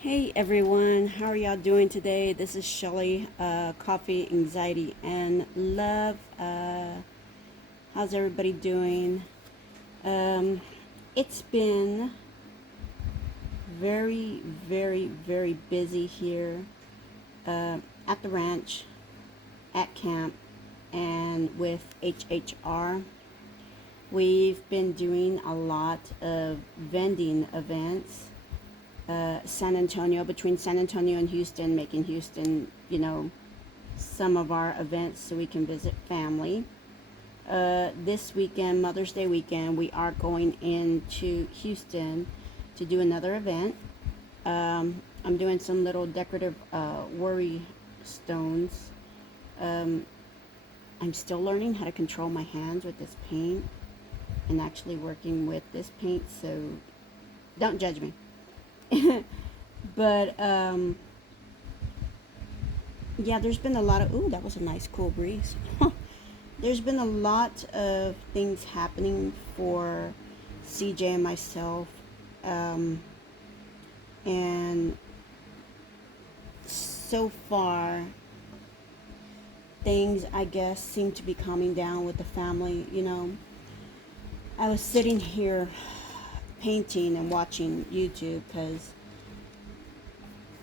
Hey everyone, how are y'all doing today? This is Shelly, Coffee, Anxiety, and Love. How's everybody doing? Um, it's been very busy here at the ranch, at camp, and with HHR. We've been doing a lot of vending events. San Antonio, between San Antonio and Houston, making Houston, some of our events so we can visit family. This weekend, Mother's Day weekend, we are going into Houston to do another event. I'm doing some little decorative worry stones. Um, I'm still learning how to control my hands with this paint and actually working with this paint, so don't judge me. But yeah, there's been a lot of, ooh, that was a nice cool breeze. There's been a lot of things happening for CJ and myself. Um, and so far, things, I guess, seem to be calming down with the family. I was sitting here painting and watching YouTube because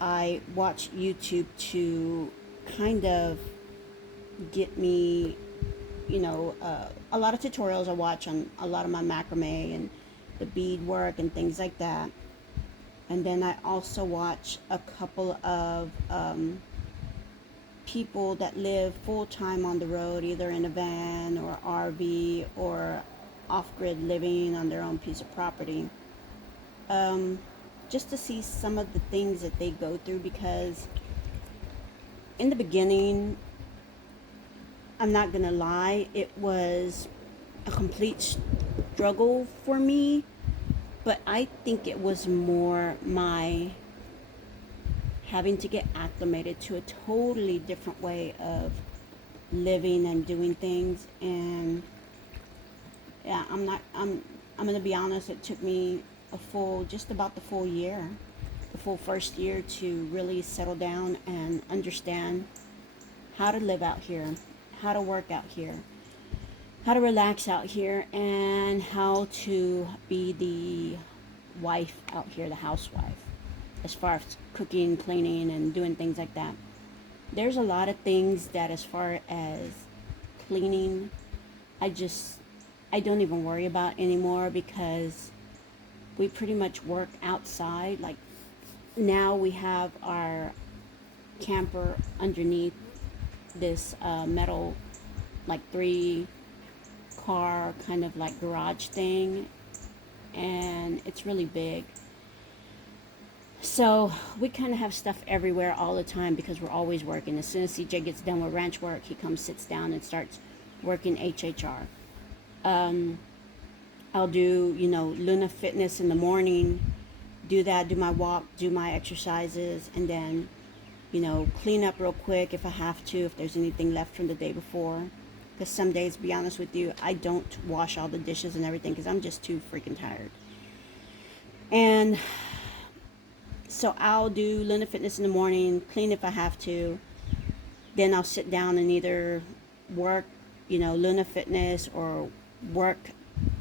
I watch YouTube to kind of get me, a lot of tutorials I watch on a lot of my macrame and the bead work and things like that. And then I also watch a couple of people that live full time on the road, either in a van or RV or off grid living on their own piece of property. Um, just to see some of the things that they go through, because in the beginning, I'm not gonna lie, it was a complete struggle for me, but I think it was more my having to get acclimated to a totally different way of living and doing things. And yeah, I'm gonna be honest, it took me just about the full year, the full first year, to really settle down and understand how to live out here, how to work out here, how to relax out here, and how to be the wife out here, the housewife, as far as cooking, cleaning, and doing things like that. There's a lot of things that, as far as cleaning, I just, I don't even worry about anymore, because we pretty much work outside. Like, now we have our camper underneath this metal, like 3-car kind of like garage thing, and it's really big. So we kind of have stuff everywhere all the time because we're always working. As soon as CJ gets done with ranch work, he comes, sits down, and starts working HHR. Um, I'll do, Luna Fitness in the morning, do that, do my walk, do my exercises, and then, clean up real quick if I have to, if there's anything left from the day before. Because some days, to be honest with you, I don't wash all the dishes and everything because I'm just too freaking tired. And so I'll do Luna Fitness in the morning, clean if I have to. Then I'll sit down and either work, Luna Fitness, or work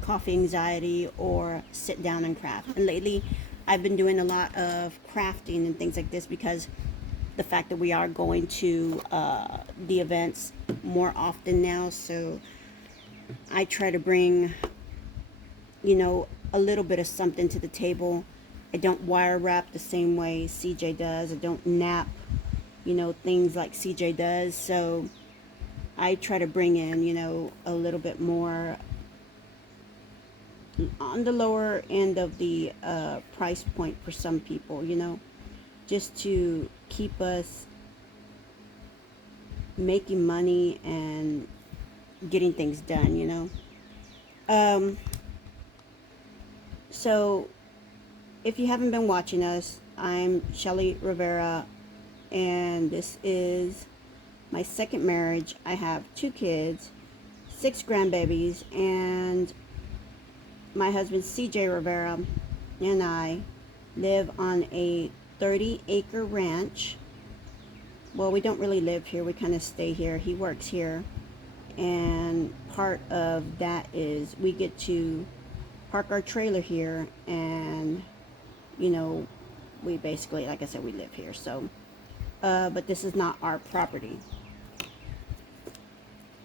Coffee Anxiety, or sit down and craft. And lately, I've been doing a lot of crafting and things like this, because the fact that we are going to the events more often now. So I try to bring, a little bit of something to the table. I don't wire wrap the same way CJ does. I don't nap things like CJ does. So I try to bring in, a little bit more on the lower end of the price point for some people, just to keep us making money and getting things done. So if you haven't been watching us, I'm Shelly Rivera, and this is my second marriage. I have 2 kids, 6 grandbabies, and my husband CJ Rivera and I live on a 30-acre ranch. Well, we don't really live here, we kind of stay here. He works here, and part of that is we get to park our trailer here, and we basically, like I said, we live here. So but this is not our property,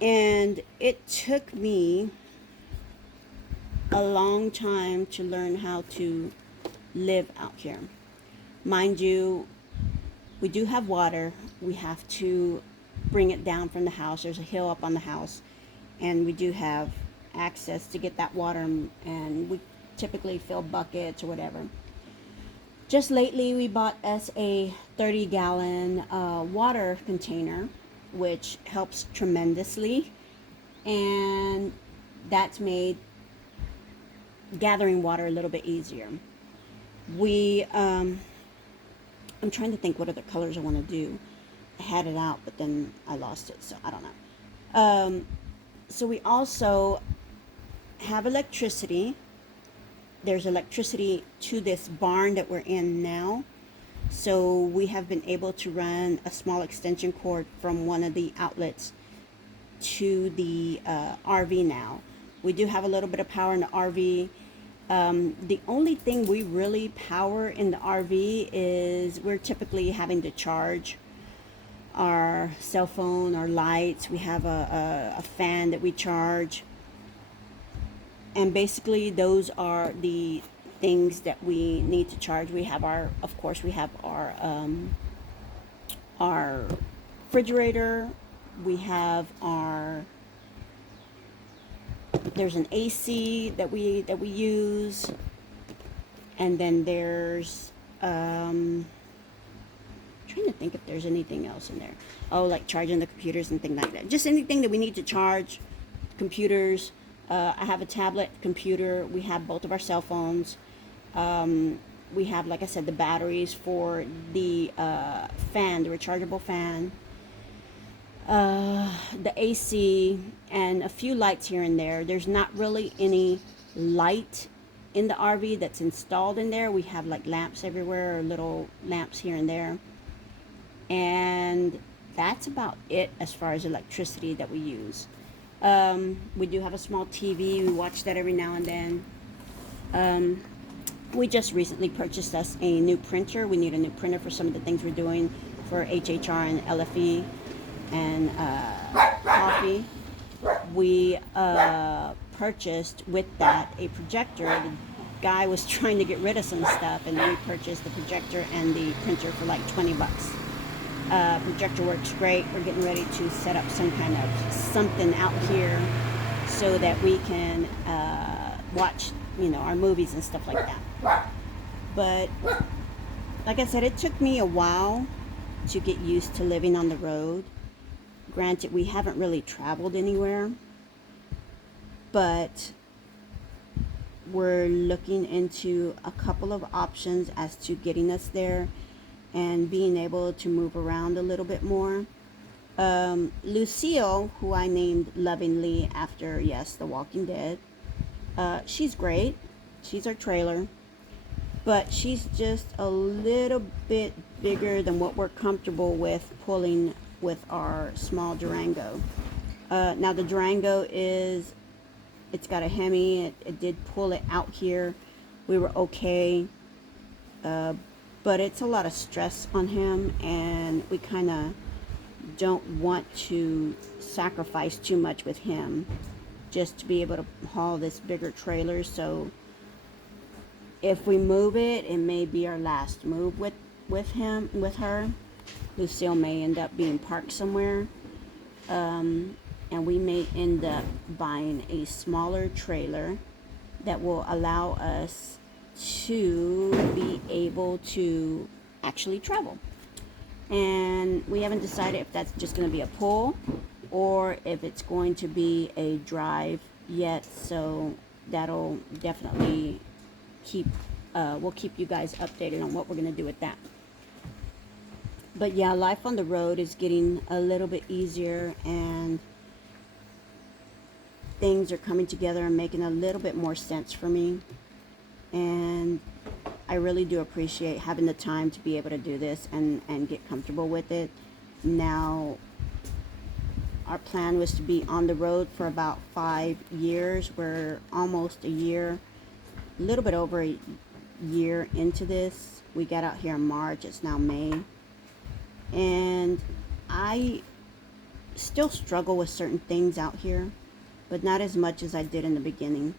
and it took me a long time to learn how to live out here. Mind you, we do have water. We have to bring it down from the house. There's a hill up on the house, and we do have access to get that water, and we typically fill buckets or whatever. Just lately, we bought us a 30-gallon water container, which helps tremendously, and that's made gathering water a little bit easier. I'm trying to think what other colors I want to do. I had it out, but then I lost it, so I don't know. So we also have electricity. There's electricity to this barn that we're in now. So we have been able to run a small extension cord from one of the outlets to the RV now. We do have a little bit of power in the RV. The only thing we really power in the RV is we're typically having to charge our cell phone, our lights. We have a fan that we charge. And basically those are the things that we need to charge. We have our refrigerator. We have there's an AC that we use, and then there's trying to think if there's anything else in there. Oh, like charging the computers and things like that. Just anything that we need to charge. Computers. I have a tablet computer. We have both of our cell phones. We have, like I said, the batteries for the fan, the rechargeable fan. The AC, and a few lights here and there. There's not really any light in the RV that's installed in there. We have like lamps everywhere, or little lamps here and there. And that's about it as far as electricity that we use. We do have a small TV. We watch that every now and then. We just recently purchased us a new printer. We need a new printer for some of the things we're doing for HHR and LFE and coffee. We purchased with that a projector. The guy was trying to get rid of some stuff, and we purchased the projector and the printer for like $20. Projector works great. We're getting ready to set up some kind of something out here so that we can watch, our movies and stuff like that. But like I said, it took me a while to get used to living on the road. Granted, we haven't really traveled anywhere, but we're looking into a couple of options as to getting us there and being able to move around a little bit more. Lucille, who I named lovingly after, yes, The Walking Dead, she's great. She's our trailer, but she's just a little bit bigger than what we're comfortable with pulling with our small Durango. Now the Durango it's got a Hemi. It did pull it out here. We were okay. But it's a lot of stress on him, and we kind of don't want to sacrifice too much with him just to be able to haul this bigger trailer. So if we move it, it may be our last move with her. Lucille may end up being parked somewhere, and we may end up buying a smaller trailer that will allow us to be able to actually travel. And we haven't decided if that's just going to be a pull or if it's going to be a drive yet. So that'll definitely we'll keep you guys updated on what we're going to do with that. But yeah, life on the road is getting a little bit easier, and things are coming together and making a little bit more sense for me. And I really do appreciate having the time to be able to do this and get comfortable with it. Now, our plan was to be on the road for about 5 years. We're almost a year, a little bit over a year into this. We got out here in March. It's now May. And I still struggle with certain things out here, but not as much as I did in the beginning.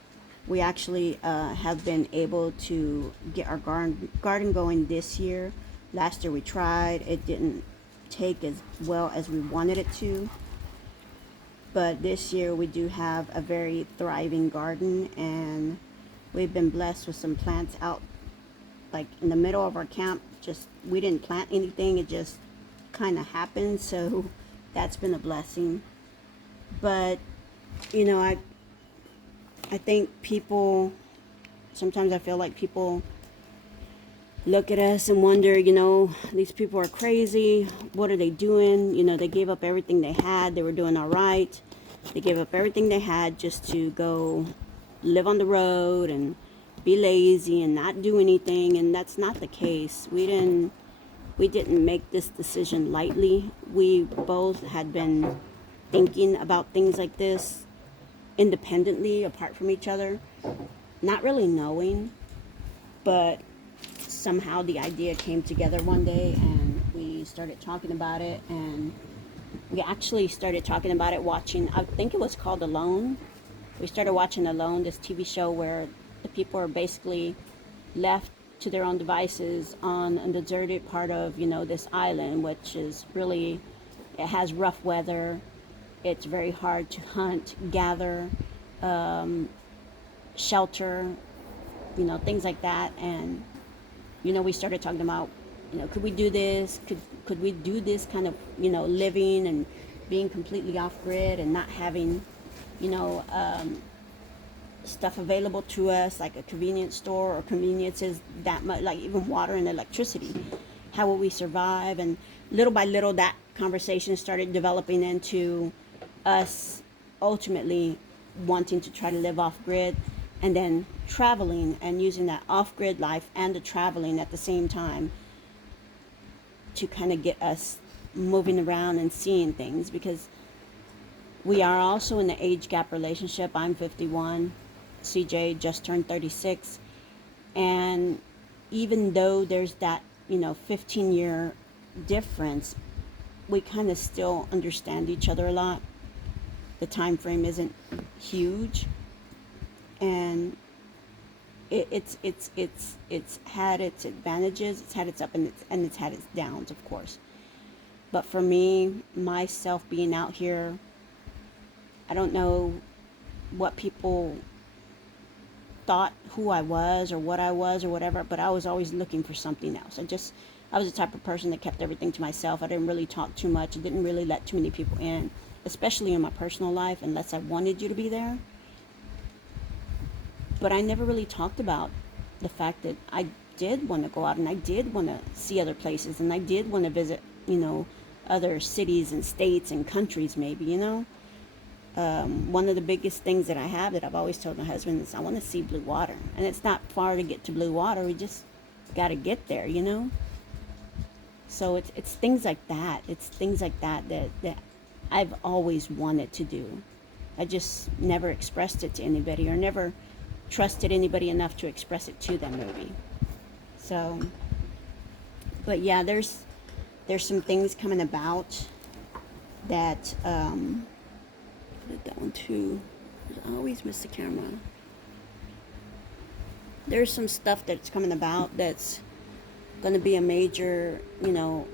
We actually have been able to get our garden going this year. Last year we tried. It didn't take as well as we wanted it to. But this year we do have a very thriving garden, and we've been blessed with some plants out like in the middle of our camp. Just, we didn't plant anything. It just kind of happened. So that's been a blessing. But, you know, I think people, sometimes I feel like people look at us and wonder, you know, these people are crazy. What are they doing? You know, they gave up everything they had. They were doing all right. They gave up everything they had just to go live on the road and be lazy and not do anything. And that's not the case. We didn't make this decision lightly. We both had been thinking about things like this independently, apart from each other, not really knowing, but somehow the idea came together one day, and we started talking about it. And we actually started talking about it watching, I think it was called Alone. We started watching Alone, this TV show where the people are basically left to their own devices on a deserted part of, you know, this island, which is really, it has rough weather. It's very hard to hunt, gather, shelter, you know, things like that. And, you know, we started talking about, you know, could we do this? Could we do this kind of, you know, living and being completely off grid and not having, you know, stuff available to us, like a convenience store or conveniences that much, like even water and electricity. How will we survive? And little by little, that conversation started developing into us ultimately wanting to try to live off grid, and then traveling and using that off grid life and the traveling at the same time to kind of get us moving around and seeing things, because we are also in the age gap relationship. I'm 51, CJ just turned 36, and even though there's that, you know, 15-year difference, we kind of still understand each other a lot. The time frame isn't huge, and it's had its advantages, it's had its up and it's had its downs, of course. But for me, myself being out here, I don't know what people thought who I was or what I was or whatever, but I was always looking for something else. I was the type of person that kept everything to myself. I didn't really talk too much. I didn't really let too many people in, especially in my personal life, unless I wanted you to be there. But I never really talked about the fact that I did want to go out and I did want to see other places and I did want to visit, you know, other cities and states and countries maybe, you know. One of the biggest things that I have that I've always told my husband is I want to see blue water. And it's not far to get to blue water. We just got to get there, you know. So it's things like that. It's things like that I've always wanted to do. I just never expressed it to anybody, or never trusted anybody enough to express it to them maybe. So, but yeah, there's some things coming about that, put that one too. I always miss the camera. There's some stuff that's coming about that's going to be a major,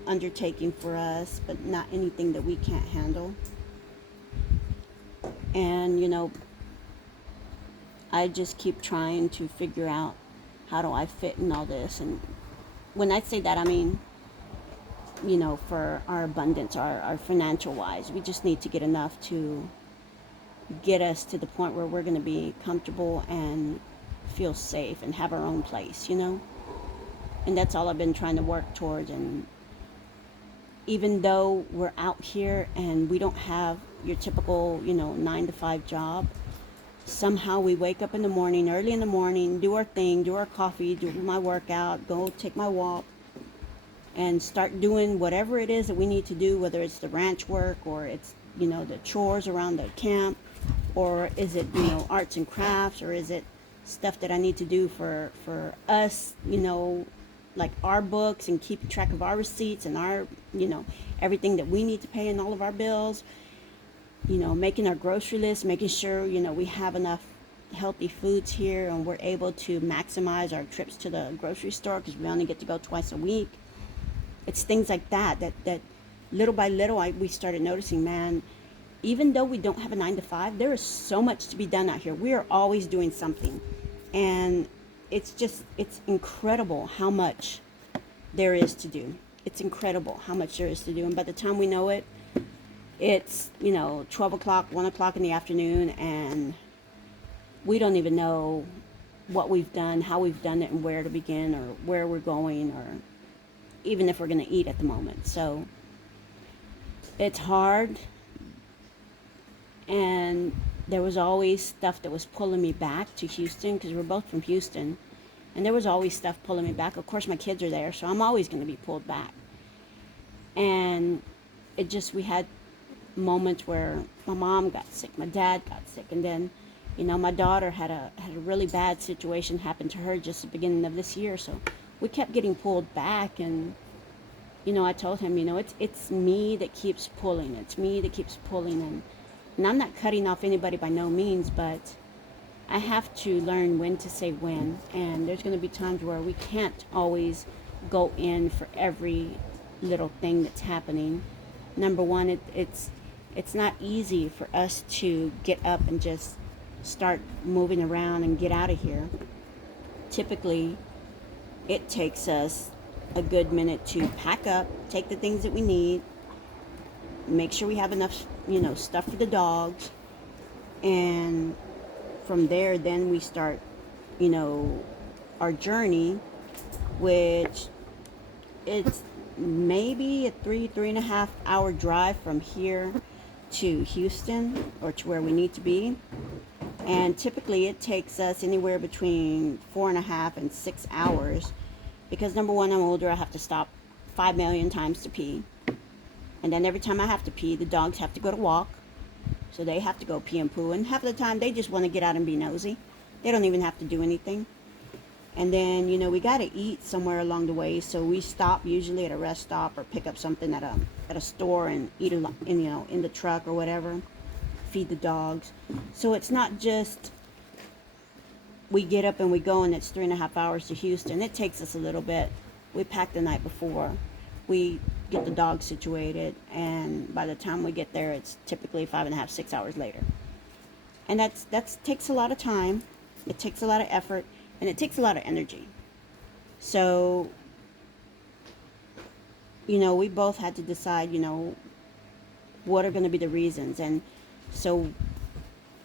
undertaking for us, but not anything that we can't handle. And, I just keep trying to figure out how do I fit in all this. And when I say that, I mean, for our abundance, our financial wise, we just need to get enough to get us to the point where we're going to be comfortable and feel safe and have our own place. And that's all I've been trying to work towards. And even though we're out here and we don't have your typical, 9 to 5 job, somehow we wake up in the morning, early in the morning, do our thing, do our coffee, do my workout, go take my walk, and start doing whatever it is that we need to do, whether it's the ranch work or it's, the chores around the camp, or is it, arts and crafts, or is it stuff that I need to do for us, like our books and keeping track of our receipts and our, everything that we need to pay in all of our bills, making our grocery list, making sure, we have enough healthy foods here and we're able to maximize our trips to the grocery store because we only get to go twice a week. It's things like that little by little we started noticing, man, even though we don't have a 9 to 5, there is so much to be done out here. We are always doing something. And it's incredible how much there is to do. It's incredible how much there is to do. And by the time we know it, it's, 12 o'clock, 1 o'clock in the afternoon, and we don't even know what we've done, how we've done it, and where to begin, or where we're going, or even if we're going to eat at the moment. So it's hard. And there was always stuff that was pulling me back to Houston because we're both from Houston. And there was always stuff pulling me back. Of course, my kids are there, so I'm always going to be pulled back. And we had moments where my mom got sick, my dad got sick, and then, my daughter had a really bad situation happen to her just at the beginning of this year. So we kept getting pulled back, and, I told him, it's me that keeps pulling. It's me that keeps pulling, and I'm not cutting off anybody by no means, but I have to learn when to say when. And there's going to be times where we can't always go in for every little thing that's happening. Number one, it's not easy for us to get up and just start moving around and get out of here. Typically, it takes us a good minute to pack up, take the things that we need, make sure we have enough, stuff for the dogs, and from there, then we start, our journey, which it's maybe a 3.5 hour drive from here to Houston, or to where we need to be. And typically it takes us anywhere between 4.5 and 6 hours, because number one, I'm older, I have to stop 5 million times to pee. And then every time I have to pee, the dogs have to go to walk. So they have to go pee and poo. And half of the time, they just want to get out and be nosy. They don't even have to do anything. And then, we got to eat somewhere along the way. So we stop usually at a rest stop or pick up something at a store and eat in the truck or whatever. Feed the dogs. So it's not just we get up and we go and it's 3.5 hours to Houston. It takes us a little bit. We pack the night before. We get the dogs situated, and by the time we get there, it's typically 5.5, 6 hours later. And that's takes a lot of time. It takes a lot of effort, and it takes a lot of energy. So, we both had to decide, what are going to be the reasons. And so,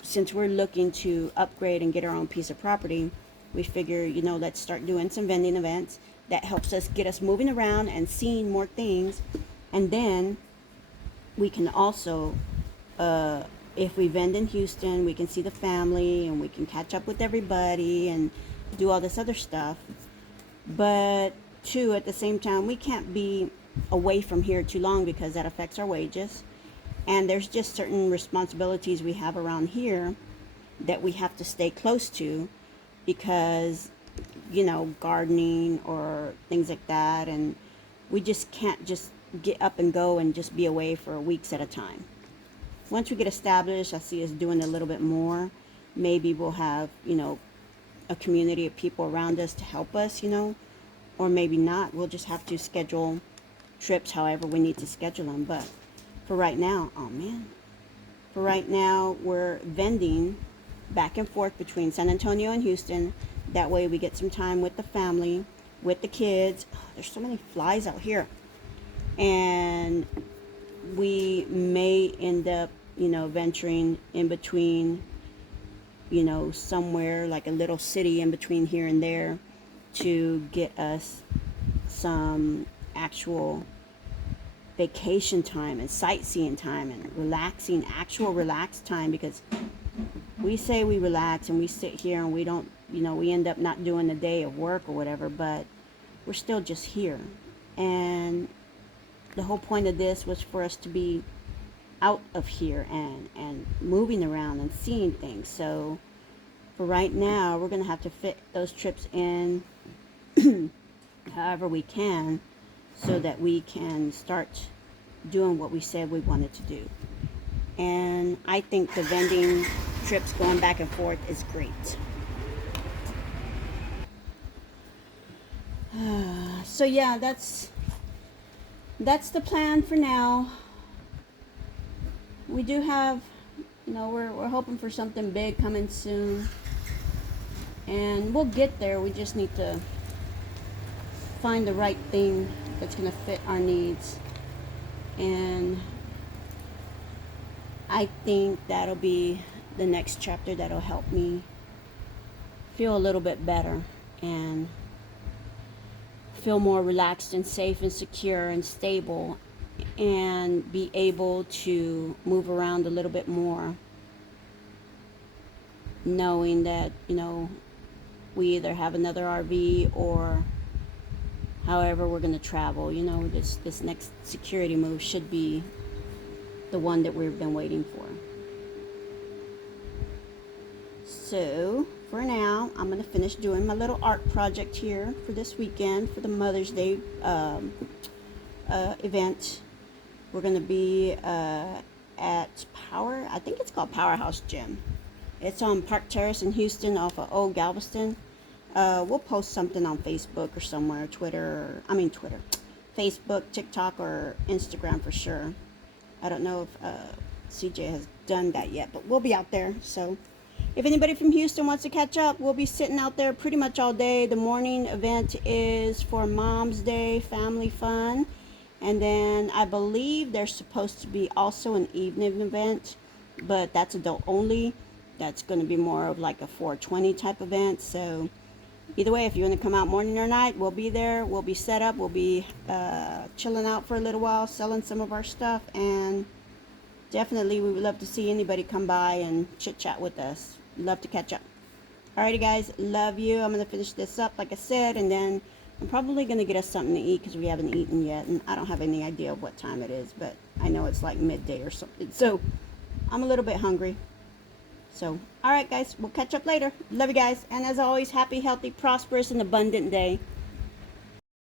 since we're looking to upgrade and get our own piece of property, we figure, let's start doing some vending events. That helps us get us moving around and seeing more things. And then we can also, if we vend in Houston, we can see the family and we can catch up with everybody and do all this other stuff. But too, at the same time, we can't be away from here too long because that affects our wages. And there's just certain responsibilities we have around here that we have to stay close to because, gardening or things like that. And we just can't just get up and go and just be away for weeks at a time. Once we get established, I see us doing a little bit more. Maybe we'll have, a community of people around us to help us, or maybe not. We'll just have to schedule trips however we need to schedule them. But for right now, oh man, for right now, we're vending back and forth between San Antonio and Houston. That way we get some time with the family, with the kids. Oh, there's so many flies out here. And we may end up, venturing in between, somewhere like a little city in between here and there to get us some actual vacation time and sightseeing time and relaxing, actual relaxed time, because we say we relax and we sit here and we don't, we end up not doing a day of work or whatever, but we're still just here. And the whole point of this was for us to be out of here and moving around and seeing things. So for right now, we're going to have to fit those trips in however we can so that we can start doing what we said we wanted to do. And I think the vending trips going back and forth is great. So yeah, that's the plan for now. We do have, we're hoping for something big coming soon, and we'll get there. We just need to find the right thing that's going to fit our needs. And I think that'll be the next chapter that'll help me feel a little bit better and feel more relaxed and safe and secure and stable, and be able to move around a little bit more, knowing that, we either have another RV or however we're going to travel. This next security move should be the one that we've been waiting for. So for now, I'm going to finish doing my little art project here for this weekend for the Mother's Day event. We're going to be at I think it's called Powerhouse Gym. It's on Park Terrace in Houston off of Old Galveston. We'll post something on Facebook or somewhere, Twitter, Facebook, TikTok, or Instagram for sure. I don't know if CJ has done that yet, but we'll be out there. So if anybody from Houston wants to catch up, we'll be sitting out there pretty much all day. The morning event is for Mom's Day family fun. And then I believe there's supposed to be also an evening event, but that's adult only. That's going to be more of like a 420 type event. So either way, if you want to come out morning or night, we'll be there. We'll be set up. We'll be chilling out for a little while, selling some of our stuff. And definitely we would love to see anybody come by and chit chat with us. Love to catch up. Alrighty guys, love you. I'm going to finish this up like I said, and then I'm probably going to get us something to eat because we haven't eaten yet, and I don't have any idea of what time it is, but I know it's like midday or something. So I'm a little bit hungry. So, alright guys, we'll catch up later. Love you guys, and as always, happy, healthy, prosperous, and abundant day.